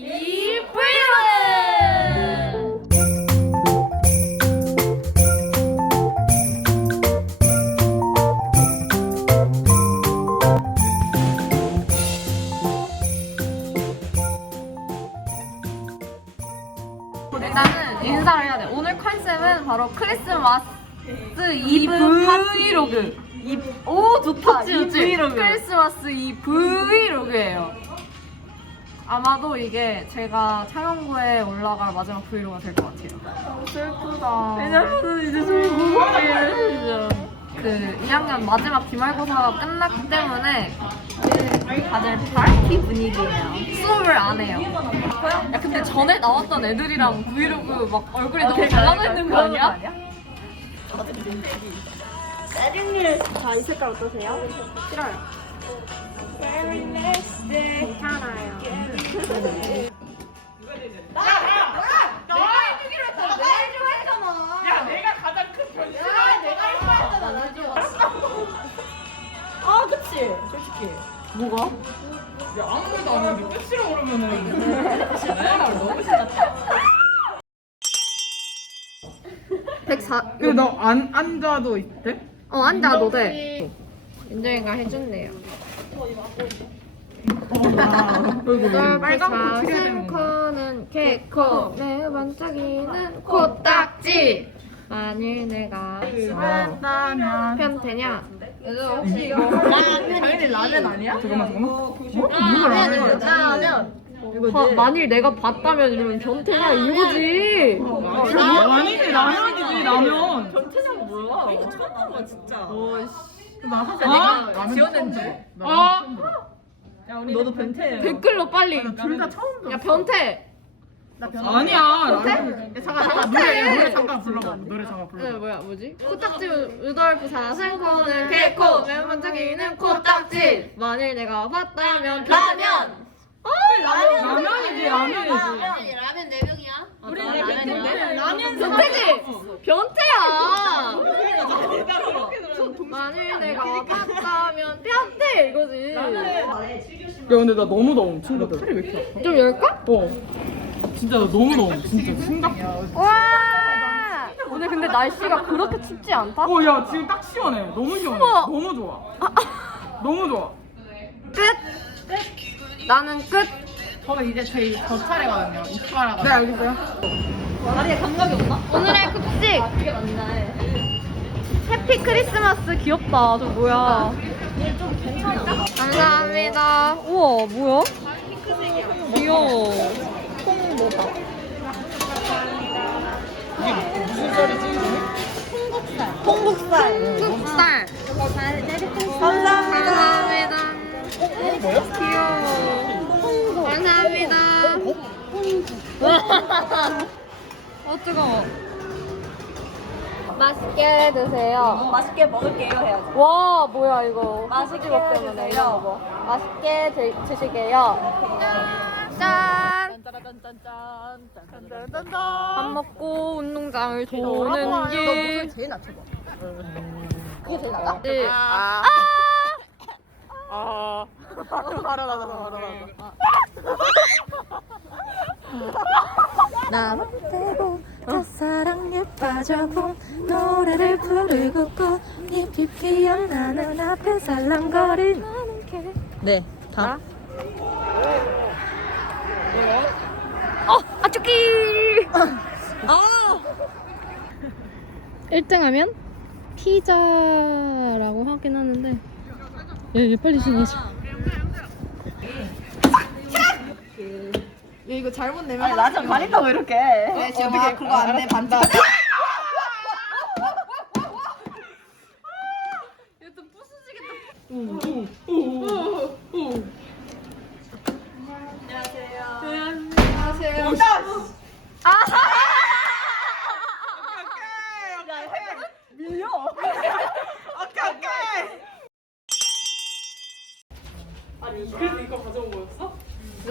이 브이로그! 일단은 인사를 해야 돼. 오늘 컨셉은 바로 크리스마스 이브 브이로그. 오 좋다. 좋지, 이 좋지. 브이로그. 크리스마스 이 브이로그예요. 아마도 이게 제가 촬영부에 올라갈 마지막 브이로그가 될 것 같아요. 슬프다. 왜냐면 이제 좀 무거워요. 그 2학년 마지막 기말고사가 끝났기 때문에 다들 파티 분위기예요. 수업을 안 해요. 야 근데 전에 나왔던 애들이랑 브이로그 막 얼굴이 너무 달라져 있는 거 아니야? 짜증님 다이 색깔 어떠세요? 싫어요. 괜찮아요. 아, 그치. 솔직히. 뭐가? 야 아무 말도 안 했는데 끝이라 그러면은 너무 싫다 104. 근데 너안 앉아도 있대? 어 앉아도 돼. 윤정이가 해준대요. 빨간 거 되는? 코는 개코, 내 반짝이는 코딱지. 만일 내가 했다면 편태냐? 혹시 당연히 라면 아니야? 잠깐만 잠깐만 어? 누가? 라면. 바- 만일 내가 봤다면 이러면 변태냐 이거지. 아니지 라면이지 라면 전체장 몰라. 이거 처음 봐봐, 진짜. 나 사실 아, 라면 지원했지. 처음 봐. 야, 우리 너도 변태예요. 댓글로 빨리. 둘 다 처음 들어. 야 변태. 아니야 라면. 잠깐 잠깐. 노래 노래 잠깐 불러봐. 노래 잠깐 네, 불러봐. 뭐야 뭐지? 코딱지 루돌프 사슴 코는 개코. 내 반짝이는 코딱지. 만일 내가 봤다면 라면. 라면이지 라면이지. 라면 4명이야? 우리? 라면 변태지? 변태야. 만일 내가 봤다면 변태 이거지. 야 근데 나 너무 더워 친구들. 팔이 왜 이렇게 아파? 좀 열까? 어. 진짜 나 너무 더워 진짜 심각해. 와! 오늘 근데 날씨가 그렇게 춥지 않다? 어야 지금 딱 시원해. 너무 시원해. 추워. 너무 좋아. 너무 좋아. 끝! 나는 끝 저는 이제 제저 차례거든요. 입가라가 네 알겠어요. 오늘의 급식 해피 크리스마스 귀엽다. 저 뭐야? 감사합니다. 우와 뭐야? 귀여워. 콩뭐다. 무슨 쌀이지? 통국살 통국살 감사합니다. 귀여워 감사합니다 어 뜨거워 맛있게 드세요 맛있게 먹을게요 해야지. 와 뭐야 이거 맛있게 후지먹 때문에 드세요. 이거 뭐 맛있게 드, 드시게요 짠! 짠짠짠짠. 밥 먹고 운동장을 도는 길 제일 낮춰봐. 그게 제일 낮아? 네. 아. 아 바로 나가 바로 나가. 나만대로 첫사랑에 빠져본 노래를 부르고 꽃잎이 피어나는 앞에 살랑거리는 게 네. 다. 어! 아쭈끼! 아! 1등 하면 피자라고 하긴 하는데 얘, 얘 빨리 신어 줘 이거 잘못 내면 나좀 가린다고 이렇게. 네, 지금 어떻게 그거 안 돼, 반반. 그래서 이거 가져온 거였어?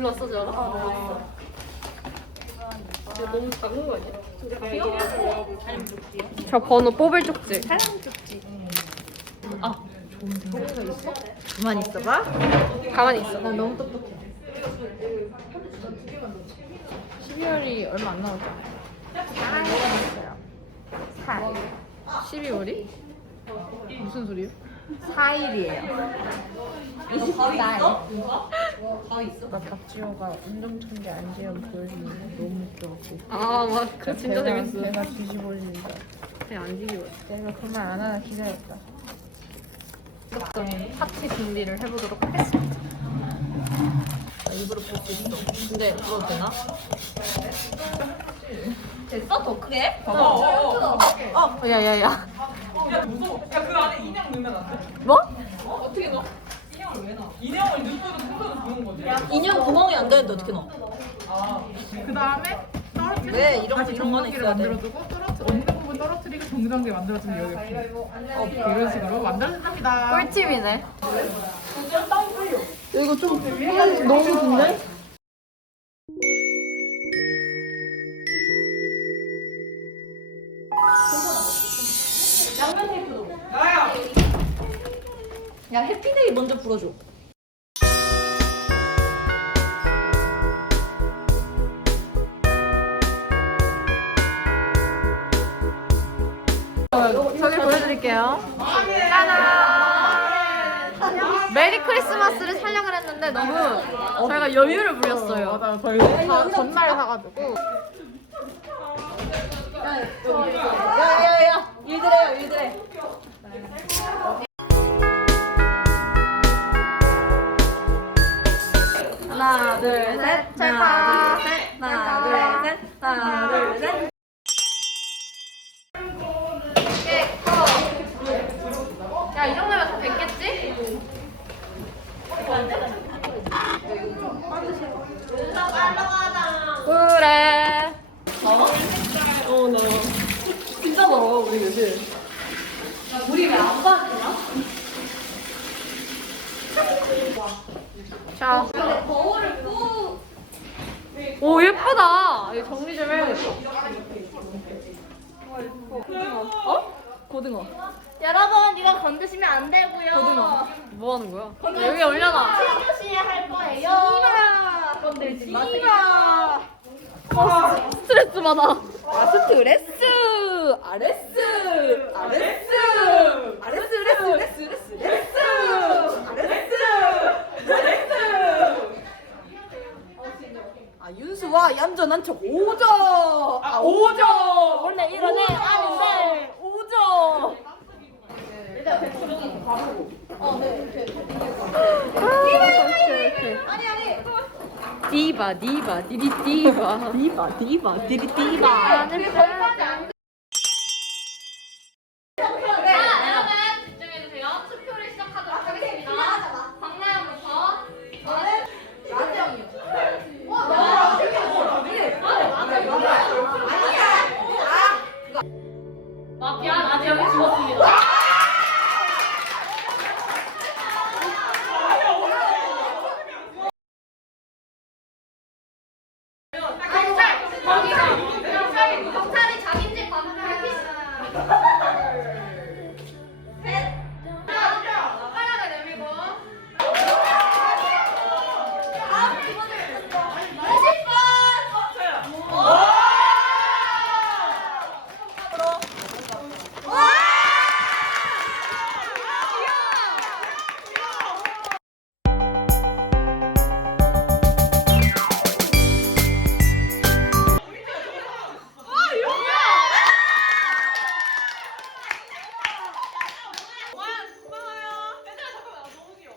눌렀어 저거? 아, 너무 작은 거 아니야? 저 번호 뽑을 쪽지 가만 있어봐. 가만히 있어 난 너무 똑똑해. 12월이 얼마 안. 사일. 12월이? 무슨 소리요? 4일이에요. 24일. 나 박지호가 운동 천재 안재현 보여주는 게 너무 웃겨갖고 아, 맞. 그 진짜 배가- 재밌어. 배가 뒤집어진다 그냥 안 지기고. 내가 그말 안 하나 기다렸다 조금 파티 준비를 해보도록 하겠습니다. 일부러 볼수 있어 근데 그거 되나? 됐어? 더 크게? 어, 어, 어. 어, 야 야 야. 뭐? 어떻게 넣어? 인형을 왜 넣어? 인형을 눈으로 눈으로 보는 거지. 인형 구멍이 안 되는데 어떻게 넣어? 그 다음에 떨어뜨리고 왜 이런 거 다시 이런 거는 정전기를 있어야 돼? 만들어주고 떨어뜨 없는 부분 떨어뜨리고 정전기 만들어주면 여기 이렇게 어, 이런 식으로 만들어준답니다. 꿀팁이네. 이거 좀 너무 긴데? 불어줘 저기 보여드릴게요. 짜잔! 메리 크리스마스를 촬영을 했는데 너무 저희가 여유를 부렸어요. 맞아, 저희 저- 전날 사가지고. 정도면 다 됐겠지? 그래. 진짜 더워 우리 요즘 자. 오, 예쁘다. 이거 정리 좀 해야겠다. 어? 고등어. 여러분 이거 건드시면 안 되고요. 고등어. 뭐 하는 거야? 여기 올려놔. 친구시 할 거예요. 건들지 마세요 스트레스 받아. 아 스트레스 아레스 아레스 아레스 레스 레스 레스 레스 아레스 아레스 아 윤수와 얌전한 척 오죠 아 오죠 원래 애 아닌데 오죠 디바, 디바, 디디 디바. 디바 디바 디리 디바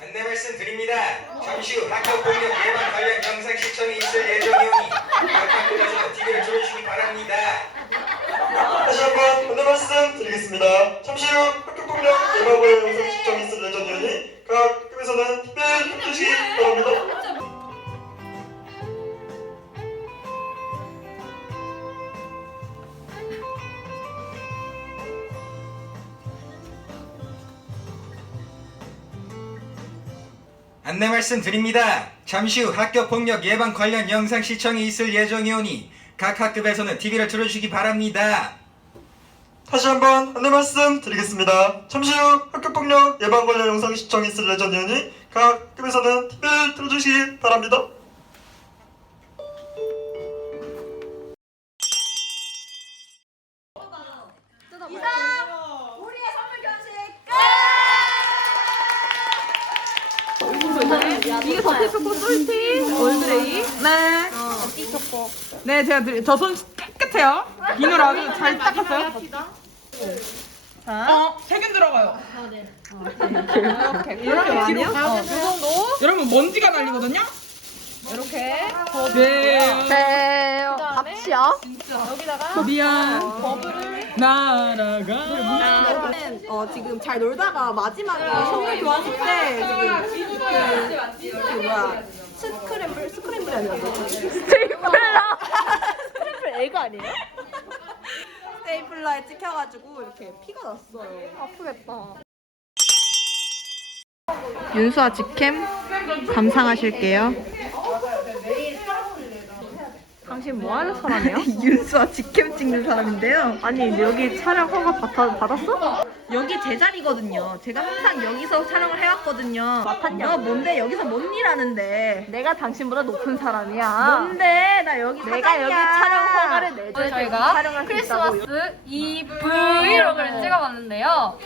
안내 말씀 드립니다. 잠시 후 학교 폭력 예방 관련 영상 시청이 있을 예정이오니 각 학교에서 TV를 틀어주시기 바랍니다. 다시 한번 안내 말씀 드리겠습니다. 잠시 후 학교폭력 예방관 영상 시청이 있을 예정이니 각 학교에서는 특별 해주시기 바랍니다. 안내 말씀드립니다. 잠시 후 학교 폭력 예방 관련 영상 시청이 있을 예정이오니 각 학급에서는 TV를 틀어주시기 바랍니다. 다시 한번 안내 말씀 드리겠습니다. 잠시 후 학교폭력 예방 관련 영상 시청이 있을 예정이니 각 학교에서는 TV를 틀어주시기 바랍니다. 초코 초코 솔티 올그레이. 네. 네 제가 드릴 저손 깨끗해요. 비누로 아주 잘 닦았어요. 어 세균 들어가요. 이렇게 이렇게 뒤로 가요. 이 정도. 여러분 먼지가 날리거든요. 이렇게. 네. 네. 밥이야? 미안. 날아가. 어, 지금 잘 놀다가 마지막에 선물 교환식 때 지금 그, 그 뭐야 스크램블 스크램블이 아니라 뭐 스테이플러. 스크램블 애가 아니에요? 스테이플러에 찍혀가지고 이렇게 피가 났어요. 아프겠다. 윤수아 직캠 감상하실게요. 당신 뭐 하는 사람이야? 윤수아 직캠 찍는 사람인데요. 아니 여기 촬영 허가 받아, 받았어? 여기 제 자리거든요. 제가 항상 여기서 촬영을 해왔거든요. 너 뭔데 여기서 뭔 일하는데? 내가 당신보다 높은 사람이야. 뭔데? 나 여기 내가 여기 사장이야. 촬영 허가를 내줘야 저희가 크리스마스 이 브이로그를 찍어봤는데요.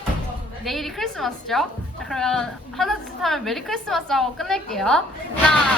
내일이 크리스마스죠? 자 그러면 하나 둘셋 하면 메리 크리스마스 하고 끝낼게요. 하나